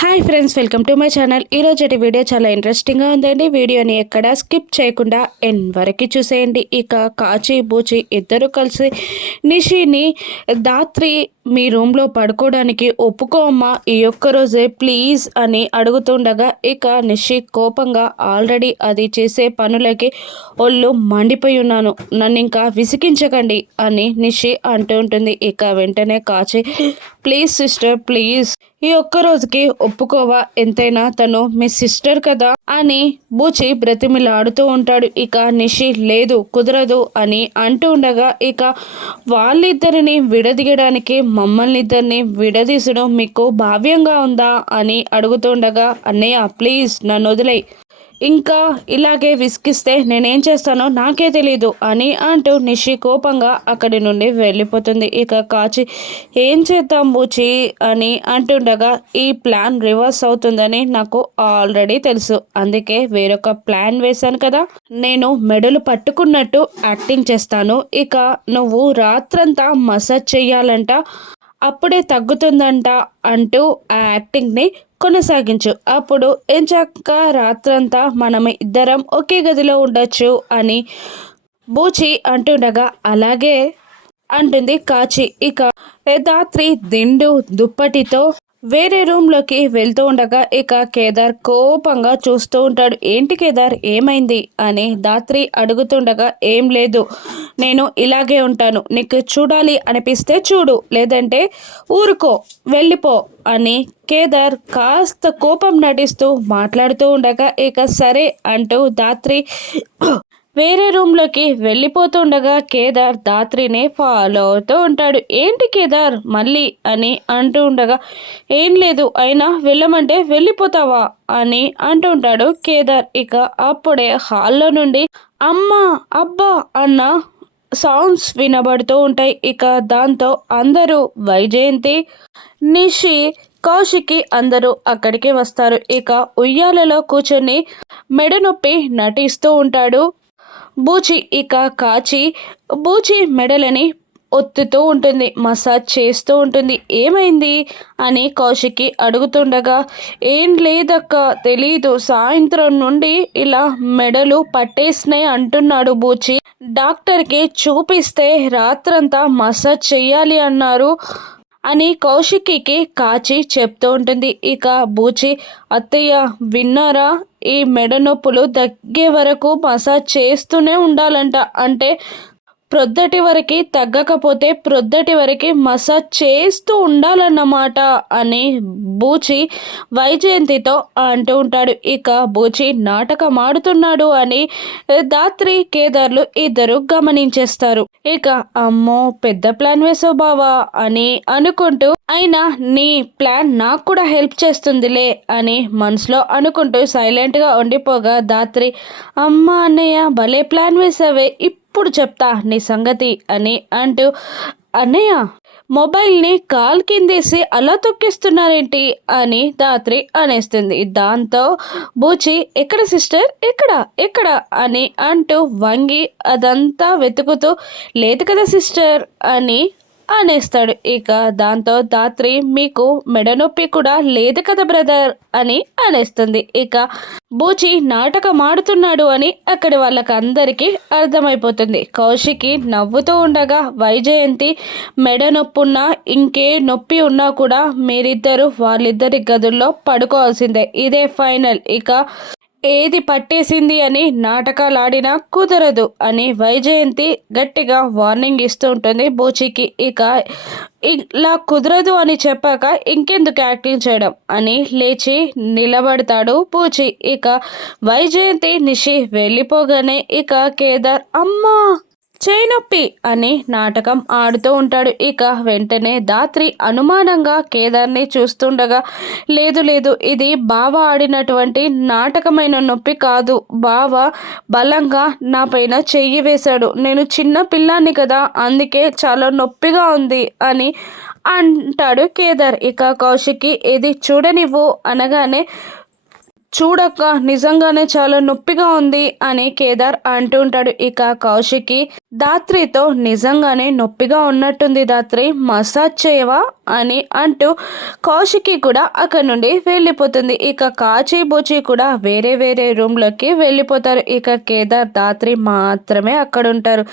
Hi friends welcome to my channel ఈరోజు video చాలా ఇంట్రెస్టింగ్గా ఉందండి. వీడియోని ఎక్కడ స్కిప్ చేయకుండా ఎన్ వరకు చూసేయండి. ఇక కాచి బూచి ఇద్దరు కలిసి నిషిని దాత్రి మీ రూమ్లో పడుకోవడానికి ఒప్పుకోమ్మా ఈ ఒక్క రోజే ప్లీజ్ అని అడుగుతుండగా ఇక నిషి కోపంగా ఆల్రెడీ అది చేసే పనులకి ఒళ్ళు మండిపోయి ఉన్నాను. నన్ను ఇంకా విసిగించకండి అని నిషి అంటూ ఉంటుంది. ఇక వెంటనే కాచి ప్లీజ్ సిస్టర్ ప్లీజ్ ఈ ఒక్క రోజుకి ఒప్పుకోవా? ఎంతైనా తను మీ సిస్టర్ కదా? అని బూచి బ్రతిమిలాడుతూ ఉంటాడు. ఇక నిషి లేదు కుదరదు అని అంటూ ఉండగా ఇక వాళ్ళిద్దరిని విడదీయడానికి మమ్మల్ని ఇద్దరిని విడదీసడం మీకు భావ్యంగా ఉందా? అని అడుగుతుండగా అన్నయ్య ప్లీజ్ నన్ను వదిలేయి. ఇంకా ఇలాగే విసిగిస్తే నేనేం చేస్తానో నాకే తెలీదు అని అంటూ నిషి కోపంగా అక్కడి నుండి వెళ్ళిపోతుంది. ఇక కాచి ఏం చేద్దాం బూచి అని అంటుండగా ఈ ప్లాన్ రివర్స్ అవుతుందని నాకు ఆల్రెడీ తెలుసు. అందుకే వేరొక ప్లాన్ వేశాను కదా. నేను మెడలు పట్టుకున్నట్టు యాక్టింగ్ చేస్తాను. ఇక నువ్వు రాత్రంతా మసాజ్ చేయాలంట అప్పుడే తగ్గుతుందంట అంటూ ఆ యాక్టింగ్ని కొనసాగించు. అప్పుడు ఎంచక్క రాత్రంతా మనం ఇద్దరం ఒకే గదిలో ఉండొచ్చు అని బూచి అంటుండగా అలాగే అంటుంది కాచి. ఇక రాత్రి దిండు దుప్పటితో వేరే రూమ్లోకి వెళ్తూ ఉండగా ఇక కేదార్ కోపంగా చూస్తూ ఉంటాడు. ఏంటి కేదార్? ఏమైంది? అని దాత్రి అడుగుతుండగా ఏం లేదు. నేను ఇలాగే ఉంటాను. నీకు చూడాలి అనిపిస్తే చూడు. లేదంటే ఊరుకో. వెళ్ళిపో. అని కేదార్ కాస్త కోపం నటిస్తూ మాట్లాడుతూ ఉండగా ఇక సరే అంటూ దాత్రి వేరే రూమ్లోకి వెళ్ళిపోతుండగా కేదార్ దాత్రినే ఫాలో అవుతూ ఉంటాడు. ఏంటి కేదార్? మళ్ళీ? అని అంటూ ఉండగా ఏం లేదు అయినా వెళ్ళమంటే వెళ్ళిపోతావా? అని అంటూ ఉంటాడు కేదార్. ఇక అప్పుడే హాల్లో నుండి అమ్మా అబ్బా అన్న సౌండ్స్ వినబడుతూ ఉంటాయి. ఇక దాంతో అందరూ వైజయంతి నిషి కౌశికి అందరూ అక్కడికి వస్తారు. ఇక ఉయ్యాలలో కూర్చొని మెడనొప్పి నటిస్తూ ఉంటాడు. బూచి ఇక కాచి బూచి మెడలని ఒత్తుతూ ఉంటుంది మసాజ్ చేస్తూ ఉంటుంది. ఏమైంది? అని కౌశికి అడుగుతుండగా ఏం లేదక్క తెలీదు. సాయంత్రం నుండి ఇలా మెడలు పట్టేసినాయి అంటున్నాడు బూచి. డాక్టర్కి చూపిస్తే రాత్రంతా మసాజ్ చేయాలి అన్నారు. అని కౌశికికి కాచి చెప్తూ ఉంటుంది. ఇక బూచి అత్తయ్య విన్నారా? ఈ మెడ నొప్పులు తగ్గే వరకు మసాజ్ చేస్తూనే ఉండాలంట. అంటే ప్రొద్దటి వరకు తగ్గకపోతే ప్రొద్దటి వరకు మసాజ్ చేస్తూ ఉండాలన్నమాట అని బూచి వైజయంతితో అంటూ ఉంటాడు. ఇక బూచి నాటకం ఆడుతున్నాడు అని దాత్రి కేదార్లు ఇద్దరు గమనించేస్తారు. ఇక అమ్మో పెద్ద ప్లాన్ వేసావు బావా అని అనుకుంటూ అయినా నీ ప్లాన్ నాకు కూడా హెల్ప్ చేస్తుందిలే అని మనసులో అనుకుంటూ సైలెంట్గా ఉండిపోగా దాత్రి అమ్మ అన్నయ్య భలే ప్లాన్ వేసావే ఇప్పుడు చెప్తా నీ సంగతి అని అంటూ అన్నయ్య మొబైల్ని కాల్ కిందేసి అలా తొక్కిస్తున్నారేంటి అని దాత్రి అనేస్తుంది. దాంతో బూచి ఎక్కడ సిస్టర్? ఎక్కడ? ఎక్కడ? అని అంటూ వంగి అదంతా వెతుకుతూ లేదు కదా సిస్టర్ అని అనేస్తాడు. ఇక దాంతో దాత్రి మీకు మెడనొప్పి కూడా లేదు కదా బ్రదర్? అని అనేస్తుంది. ఇక బూచి నాటకం ఆడుతున్నాడు అని అక్కడి వాళ్ళకి అందరికీ అర్థమైపోతుంది. కౌశికి నవ్వుతూ ఉండగా వైజయంతి మెడ నొప్పున్నా ఇంకే నొప్పి ఉన్నా కూడా మీరిద్దరు వాళ్ళిద్దరి గదుల్లో పడుకోవాల్సిందే. ఇదే ఫైనల్. ఇక ఏది పట్టేసింది అని నాటకాలు ఆడినా కుదరదు అని వైజయంతి గట్టిగా వార్నింగ్ ఇస్తూ ఉంటుంది బూచికి. ఇక ఇలా కుదరదు అని చెప్పాక ఇంకెందుకు యాక్టింగ్ చేయడం అని లేచి నిలబడతాడు పూచి ఇక వైజయంతి నిషి వెళ్ళిపోగానే ఇక కేదార్ అమ్మా! చేనొప్పి అని నాటకం ఆడుతూ ఉంటాడు. ఇక వెంటనే దాత్రి అనుమానంగా కేదార్ని చూస్తుండగా లేదు లేదు ఇది బావ ఆడినటువంటి నాటకమైన నొప్పి కాదు. బావ బలంగా నా పైన చెయ్యి వేశాడు. నేను చిన్న పిల్లాన్ని కదా అందుకే చాలా నొప్పిగా ఉంది అని అంటాడు కేదార్. ఇక కౌశికి ఇది చూడనివ్వు అనగానే చూడక్క నిజంగానే చాలా నొప్పిగా ఉంది అని కేదార్ అంటూ ఉంటాడు. ఇక కౌశికి దాత్రితో నిజంగానే నొప్పిగా ఉన్నట్టుంది దాత్రి మసాజ్ చేయవా అని అంటూ కౌశికి కూడా అక్కడ నుండి వెళ్ళిపోతుంది. ఇక కాచి బూచి కూడా వేరే వేరే రూమ్లోకి వెళ్ళిపోతారు. ఇక కేదార్ దాత్రి మాత్రమే అక్కడ ఉంటారు.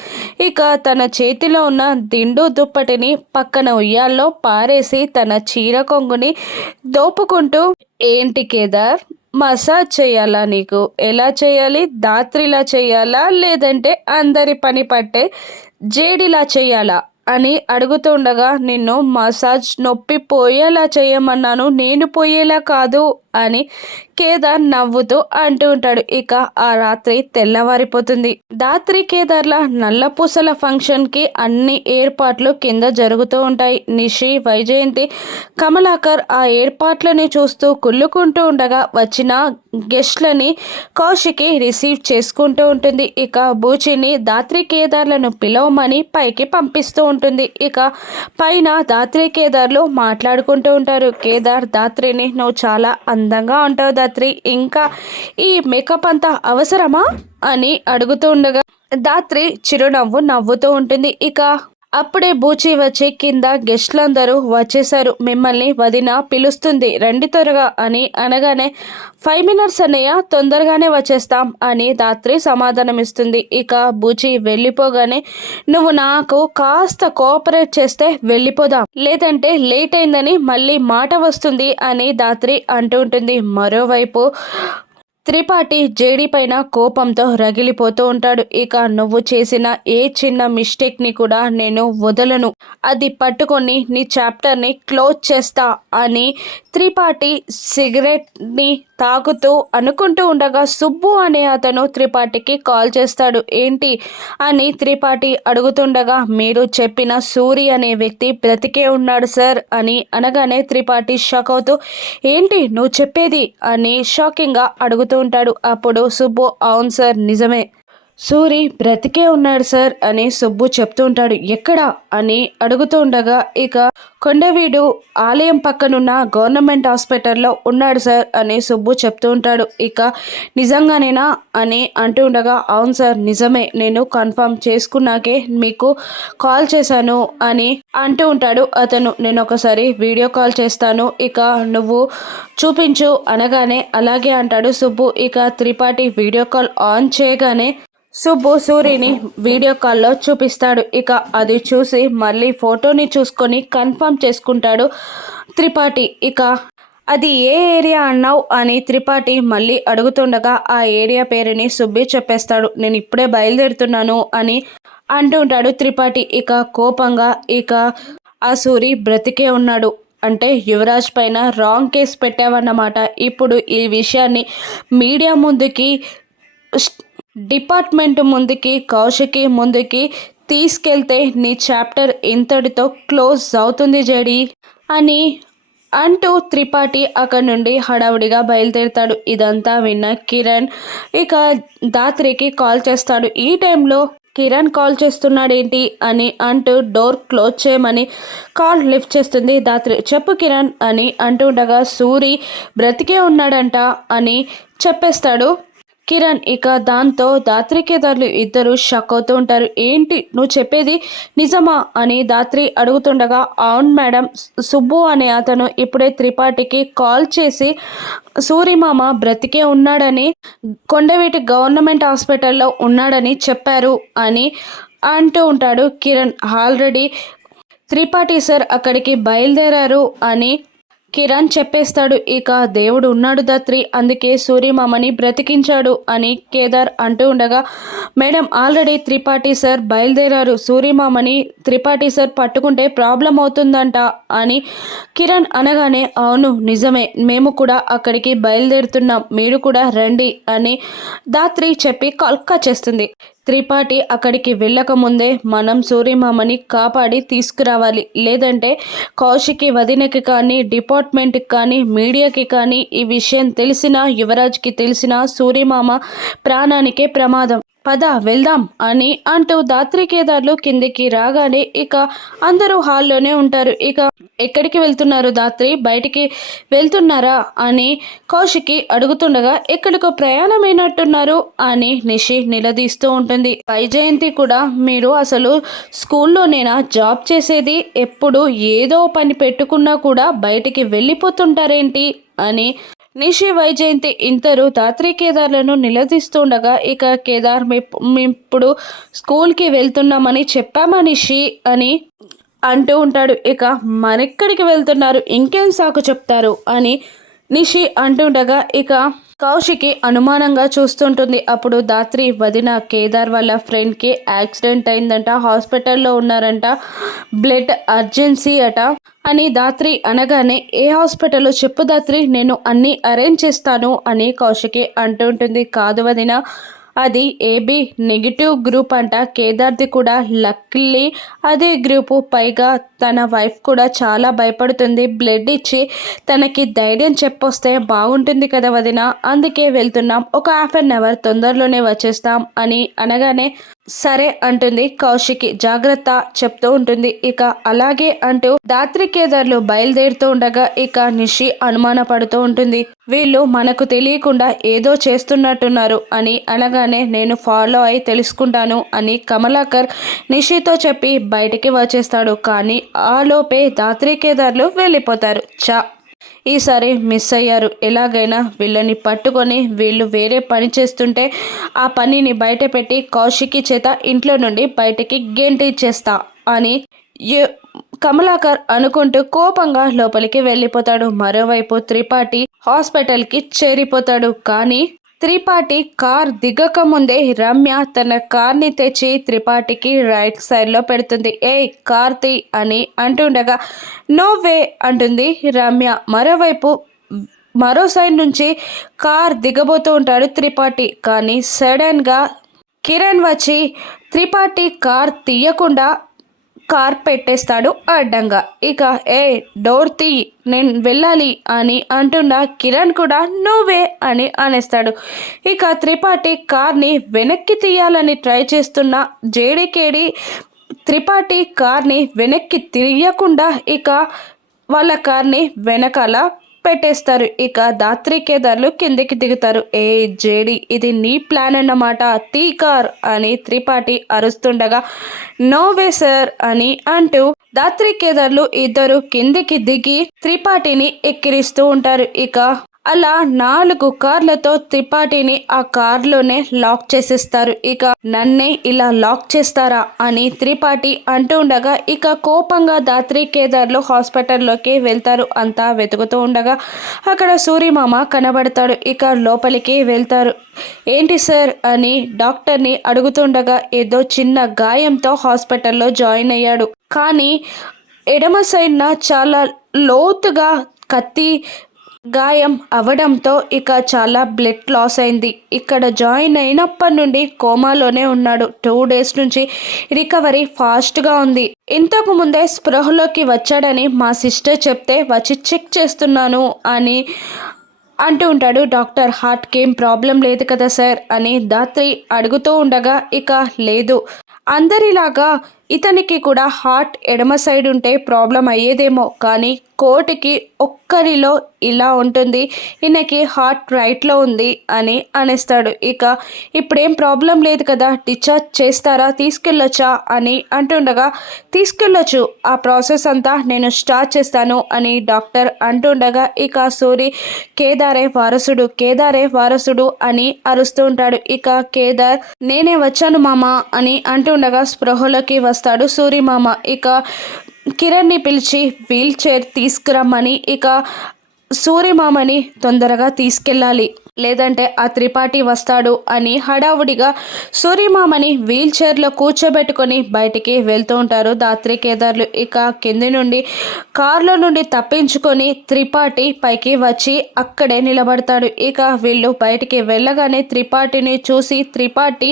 ఇక తన చేతిలో ఉన్న దిండు దుప్పటిని పక్కన ఉయ్యాల్లో పారేసి తన చీర కొంగుని దోపుకుంటూ ఏంటి కేదార్ మసాజ్ చేయాలా నీకు? ఎలా చేయాలి? దాత్రిలా చేయాలా? లేదంటే అందరి పని పట్టే జేడిలా చేయాలా? అని అడుగుతుండగా నిన్ను మసాజ్ నొప్పి పోయేలా చేయమన్నాను. నేను పోయేలా కాదు అని కేదార్ నవ్వుతూ అంటూ ఉంటాడు. ఇక ఆ రాత్రి తెల్లవారిపోతుంది. దాత్రి కేదార్ల నల్లపూసల ఫంక్షన్కి అన్ని ఏర్పాట్లు కింద జరుగుతూ ఉంటాయి. నిషి వైజయంతి కమలాకర్ ఆ ఏర్పాట్లని చూస్తూ కుళ్ళుకుంటూ ఉండగా వచ్చిన గెస్ట్లని కౌశికి రిసీవ్ చేసుకుంటూ ఉంటుంది. ఇక బూచిని దాత్రి కేదార్లను పిలవమని పైకి పంపిస్తూ ఉంటుంది. ఇక పైన దాత్రి కేదార్లు మాట్లాడుకుంటూ ఉంటారు. కేదార్ దాత్రిని నువ్వు చాలా అందంగా ఉంటావు దాత్రి. ఇంకా ఈ మేకప్ అంతా అవసరమా? అని అడుగుతూ ఉండగా దాత్రి చిరునవ్వు నవ్వుతూ ఉంటుంది. ఇక అప్పుడే బూచి వచ్చి కింద గెస్ట్లందరూ వచ్చేసారు మిమ్మల్ని వదిన పిలుస్తుంది. రండి త్వరగా అని అనగానే ఫైవ్ మినిట్స్ అన్నయ్య తొందరగానే వచ్చేస్తాం అని దాత్రి సమాధానమిస్తుంది. ఇక బూచి వెళ్ళిపోగానే నువ్వు నాకు కాస్త కోఆపరేట్ చేస్తే వెళ్ళిపోదాం. లేదంటే లేట్ అయిందని మళ్ళీ మాట వస్తుంది అని దాత్రి అంటూ ఉంటుంది. మరోవైపు త్రిపాఠి జేడీ పైన కోపంతో రగిలిపోతూ ఉంటాడు. ఇక నువ్వు చేసిన ఏ చిన్న మిస్టేక్ని కూడా నేను వదలను. అది పట్టుకొని నీ చాప్టర్ని క్లోజ్ చేస్తా అని త్రిపాఠి సిగరెట్ని తాగుతూ అనుకుంటూ ఉండగా సుబ్బు అనే అతను త్రిపాఠికి కాల్ చేస్తాడు. ఏంటి? అని త్రిపాఠి అడుగుతుండగా మీరు చెప్పిన సూరి అనే వ్యక్తి బ్రతికే ఉన్నాడు సార్ అని అనగానే త్రిపాఠి షాక్ అవుతూ ఏంటి నువ్వు చెప్పేది? అని షాకింగ్గా అడుగుతూ ఉంటాడు. అప్పుడు సుబ్బు అవును సార్ నిజమే. సూరి బ్రతికే ఉన్నాడు సార్ అని సుబ్బు చెప్తూ ఉంటాడు. ఎక్కడ? అని అడుగుతూ ఉండగా ఇక కొండవీడు ఆలయం పక్కనున్న గవర్నమెంట్ హాస్పిటల్లో ఉన్నాడు సార్ అని సుబ్బు చెప్తూ ఉంటాడు. ఇక నిజంగానేనా? అని అంటూ ఉండగా అవును సార్ నిజమే. నేను కన్ఫర్మ్ చేసుకున్నాకే మీకు కాల్ చేశాను అని అంటూ ఉంటాడు. అతను నేను ఒకసారి వీడియో కాల్ చేస్తాను. ఇక నువ్వు చూపించు అనగానే అలాగే అంటాడు సుబ్బు. ఇక త్రిపాఠి వీడియో కాల్ ఆన్ చేయగానే సుబ్బు సూరిని వీడియో కాల్లో చూపిస్తాడు. ఇక అది చూసి మళ్ళీ ఫోటోని చూసుకొని కన్ఫర్మ్ చేసుకుంటాడు త్రిపాఠి. ఇక అది ఏ ఏరియా అన్నావు అని త్రిపాఠి మళ్ళీ అడుగుతుండగా ఆ ఏరియా పేరుని సుబ్బి చెప్పేస్తాడు. నేను ఇప్పుడే బయలుదేరుతున్నాను అని అంటుంటాడు త్రిపాఠి. ఇక కోపంగా ఇక ఆ సూరి బ్రతికే ఉన్నాడు. అంటే యువరాజ్ పైన రాంగ్ కేసు పెట్టావన్నమాట. ఇప్పుడు ఈ విషయాన్ని మీడియా ముందుకి డిపార్ట్మెంట్ ముందుకి కౌశికి ముందుకి తీసుకెళ్తే నీ చాప్టర్ ఇంతటితో క్లోజ్ అవుతుంది జడి అని అంటూ త్రిపాఠి అక్కడి నుండి హడావుడిగా బయలుదేరుతాడు. ఇదంతా విన్న కిరణ్ ఇక దాత్రికి కాల్ చేస్తాడు. ఈ టైంలో కిరణ్ కాల్ చేస్తున్నాడేంటి అని అంటూ డోర్ క్లోజ్ చేయమని కాల్ లిఫ్ట్ చేస్తుంది దాత్రి. చెప్పు కిరణ్ అని అంటుండగా సూరి బ్రతికే ఉన్నాడంట అని చెప్పేస్తాడు. కిరణ్ ఇక దాంతో దాత్రికేదారులు ఇద్దరు షక్ అవుతూ ఉంటారు. ఏంటి? నువ్వు చెప్పేది నిజమా? అని దాత్రి అడుగుతుండగా అవును మేడం సుబ్బు అనే అతను ఇప్పుడే త్రిపాఠికి కాల్ చేసి సూరిమామ బ్రతికే ఉన్నాడని కొండవీటి గవర్నమెంట్ హాస్పిటల్లో ఉన్నాడని చెప్పారు అని అంటూ ఉంటాడు కిరణ్. ఆల్రెడీ త్రిపాఠి సార్ అక్కడికి బయలుదేరారు అని కిరణ్ చెప్పేస్తాడు ఇక దేవుడు ఉన్నాడు దత్రి అందుకే సూర్యమామని బ్రతికించాడు అని కేదార్ అంటూ ఉండగా మేడం ఆల్రెడీ త్రిపాఠి సార్ బయలుదేరారు. సూర్యమామని త్రిపాఠి సార్ పట్టుకుంటే ప్రాబ్లం అవుతుందంట అని కిరణ్ అనగానే అవును నిజమే మేము కూడా అక్కడికి బయలుదేరుతున్నాం మీరు కూడా రండి అని దాత్రి చెప్పి కల్కా చేస్తుంది. త్రిపాఠి అక్కడికి వెళ్ళకముందే మనం సూర్యమామని కాపాడి తీసుకురావాలి. లేదంటే కౌశికి వదినకి కానీ డిపార్ట్మెంట్కి కానీ మీడియాకి కానీ ఈ విషయం తెలిసినా యువరాజ్కి తెలిసినా సూర్యమామ ప్రాణానికే ప్రమాదం. పద వెళ్దాం అని అంటూ దాత్రి కేదార్లు కిందికి రాగానే ఇక అందరూ హాల్లోనే ఉంటారు. ఇక ఎక్కడికి వెళ్తున్నారు దాత్రి? బయటికి వెళ్తున్నారా? అని కౌశికి అడుగుతుండగా ఎక్కడికో ప్రయాణమైనట్టున్నారు అని నిషి నిలదీస్తూ ఉంటుంది. వైజయంతి కూడా మీరు అసలు స్కూల్లోనేనా? జాబ్ చేసేది? ఎప్పుడు ఏదో పని పెట్టుకున్నా కూడా బయటికి వెళ్ళిపోతుంటారేంటి? అని నిషి వైజయంతి ఇంతరు దాత్రి కేదార్లను నిలదీస్తుండగా ఇక కేదార్ ఇప్పుడు స్కూల్కి వెళ్తున్నామని చెప్పామా నిషి అని అంటూ ఉంటాడు. ఇక మరెక్కడికి వెళ్తున్నారు? ఇంకేం సాకు చెప్తారు? అని నిషి అంటుండగా ఇక కౌశికి అనుమానంగా చూస్తుంటుంది. అప్పుడు దాత్రి వదిన కేదార్ వాళ్ళ ఫ్రెండ్కి యాక్సిడెంట్ అయిందంట హాస్పిటల్లో ఉన్నారంట బ్లడ్ అర్జెన్సీ అట అని దాత్రి అనగానే ఏ హాస్పిటల్లో చెప్పు దాత్రి నేను అన్నీ అరేంజ్ చేస్తాను అని కౌశికి అంటుంటుంది. కాదు వదిన అది ఏబి నెగిటివ్ గ్రూప్ అంట. కేదార్ది కూడా లక్లీ అదే గ్రూపు పైగా తన వైఫ్ కూడా చాలా భయపడుతుంది. బ్లడ్ ఇచ్చి తనకి ధైర్యం చెప్పొస్తే బాగుంటుంది కదా వదిన. అందుకే వెళ్తున్నాం. ఒక హాఫ్ అన్ అవర్ తొందరలోనే వచ్చేస్తాం అని అనగానే సరే అంటుంది కౌశికి. జాగ్రత్త చెప్తూ ఉంటుంది. ఇక అలాగే అంటూ దాత్రి కేదార్లు బయలుదేరుతూ ఉండగా ఇక నిషి అనుమాన పడుతూ ఉంటుంది. వీళ్ళు మనకు తెలియకుండా ఏదో చేస్తున్నట్టున్నారు అని అనగానే నేను ఫాలో అయి తెలుసుకుంటాను అని కమలాకర్ నిషితో చెప్పి బయటికి వచ్చేస్తాడు. కానీ ఆలోపే దాత్రి కేదార్లు వెళ్ళిపోతారు. చా ఈసారి మిస్ అయ్యారు. ఎలాగైనా వీళ్ళని పట్టుకొని వీళ్ళు వేరే పని చేస్తుంటే ఆ పనిని బయట పెట్టి కౌశికి చేత ఇంట్లో నుండి బయటికి గెంటిచ్చేస్తా అని కమలాకర్ అనుకుంటూ కోపంగా లోపలికి వెళ్ళిపోతాడు. మరోవైపు త్రిపాఠి హాస్పిటల్కి చేరిపోతాడు. కానీ త్రిపాఠి కార్ దిగక ముందే రమ్య తన కార్ని తెచ్చి త్రిపాఠికి రైట్ సైడ్లో పెడుతుంది. ఏ కార్తి అని అంటుండగా నో వే అంటుంది రమ్య. మరోవైపు మరో సైడ్ నుంచి కార్ దిగబోతూ ఉంటాడు త్రిపాఠి. కానీ సడన్గా కిరణ్ వచ్చి త్రిపాఠి కార్ తీయకుండా కార్ పెట్టేస్తాడు అడ్డంగా. ఇక ఏ డోర్ తీ నేను వెళ్ళాలి అని అంటున్న కిరణ్ కూడా నువ్వే అని అనేస్తాడు. ఇక త్రిపాఠి కార్ని వెనక్కి తీయాలని ట్రై చేస్తున్న జేడికేడి త్రిపాఠి కార్ని వెనక్కి తీయకుండా ఇక వాళ్ళ కార్ని వెనకాల పెట్టేస్తారు. ఇక దాత్రి కేదార్లు కిందికి దిగుతారు. ఏ జేడి ఇది నీ ప్లాన్ అన్నమాట. తీకార్ అని త్రిపాఠి అరుస్తుండగా నోవే సార్ అని అంటూ దాత్రి కేదార్లు ఇద్దరు కిందికి దిగి త్రిపాఠిని ఎక్కిరిస్తూ ఉంటారు. ఇక అలా నాలుగు కార్లతో త్రిపాఠిని ఆ కార్లోనే లాక్ చేసేస్తారు. ఇక నన్నే ఇలా లాక్ చేస్తారా అని త్రిపాఠి అంటూ ఉండగా ఇక కోపంగా దాత్రి కేదార్లు హాస్పిటల్లోకి వెళ్తారు. అంతా వెతుకుతూ ఉండగా అక్కడ సూర్యమామ కనబడతాడు. ఇక లోపలికి వెళ్తారు. ఏంటి సార్? అని డాక్టర్ని అడుగుతుండగా ఏదో చిన్న గాయంతో హాస్పిటల్లో జాయిన్ అయ్యాడు. కానీ ఎడమ సైడ్న చాలా లోతుగా కత్తి గాయం అవడంతో ఇక చాలా బ్లడ్ లాస్ అయింది. ఇక్కడ జాయిన్ అయినప్పటి నుండి కోమాలోనే ఉన్నాడు. టూ డేస్ నుంచి రికవరీ ఫాస్ట్గా ఉంది. ఇంతకు ముందే స్పృహలోకి వచ్చాడని మా సిస్టర్ చెప్తే వచ్చి చెక్ చేస్తున్నాను అని అంటూ ఉంటాడు. డాక్టర్ హార్ట్కి ఏం ప్రాబ్లం లేదు కదా సార్ అని దాత్రి అడుగుతూ ఉండగా ఇక లేదు. అందరిలాగా ఇతనికి కూడా హార్ట్ ఎడమ సైడ్ ఉంటే ప్రాబ్లం అయ్యేదేమో కానీ కోటికి ఒక్కరిలో ఇలా ఉంటుంది ఈయనకి హార్ట్ రైట్లో ఉంది అని అనేస్తాడు. ఇక ఇప్పుడేం ప్రాబ్లం లేదు కదా డిశ్చార్జ్ చేస్తారా తీసుకెళ్ళొచ్చా అని అంటుండగా తీసుకెళ్ళొచ్చు ఆ ప్రాసెస్ అంతా నేను స్టార్ట్ చేస్తాను అని డాక్టర్ అంటుండగా ఇక సూరి కేదారే వారసుడు కేదారే వారసుడు అని అరుస్తూ ఉంటాడు. ఇక కేదార్ నేనే వచ్చాను మామ అని అంటుండగా స్పృహలోకి వస్తాడు. సూరిమామ ఇక కిరణ్ని పిలిచి వీల్ చైర్ తీసుకురమ్మని ఇక సూర్యమామని తొందరగా తీసుకెళ్ళాలి. లేదంటే ఆ త్రిపాఠి వస్తాడు అని హడావుడిగా సూర్యమామని వీల్ చైర్లో కూర్చోబెట్టుకొని బయటికి వెళ్తూ ఉంటారు. దాత్రి కేదార్లు ఇక కింది నుండి కారులో నుండి తప్పించుకొని త్రిపాఠి పైకి వచ్చి అక్కడే నిలబడతాడు. ఇక వీళ్ళు బయటికి వెళ్ళగానే త్రిపాఠిని చూసి త్రిపాఠి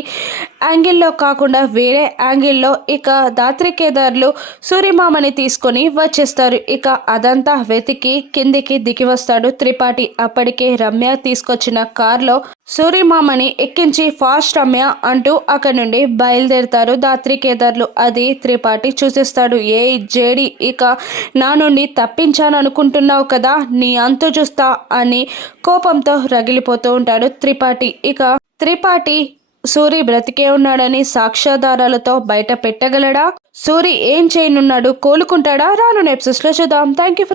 యాంగిల్లో కాకుండా వేరే యాంగిల్లో ఇక దాత్రి కేదార్లు సూర్యమామని తీసుకొని వచ్చేస్తారు. ఇక అదంతా వెతికి కిందికి దిగి వస్తాడు త్రిపాఠి. అప్పటికే రమ్య తీసుకొచ్చిన వెళ్తున్న కారులో సూర్యమామని ఎక్కించి ఫాస్ట్ రమ్య అంటూ అక్కడి నుండి బయలుదేరుతారు. దాత్రి కేదార్లు అది త్రిపాఠి చూసేస్తాడు. ఏ జేడి ఇక నా నుండి తప్పించాను అనుకుంటున్నావు కదా నీ అంతు చూస్తా అని కోపంతో రగిలిపోతూ ఉంటాడు త్రిపాఠి. ఇక త్రిపాఠి సూరి బ్రతికే ఉన్నాడని సాక్ష్యాధారాలతో బయట పెట్టగలడా? సూరి ఏం చేయనున్నాడు? కోలుకుంటాడా? రాను నెప్సెస్లో చూద్దాం. Thank you for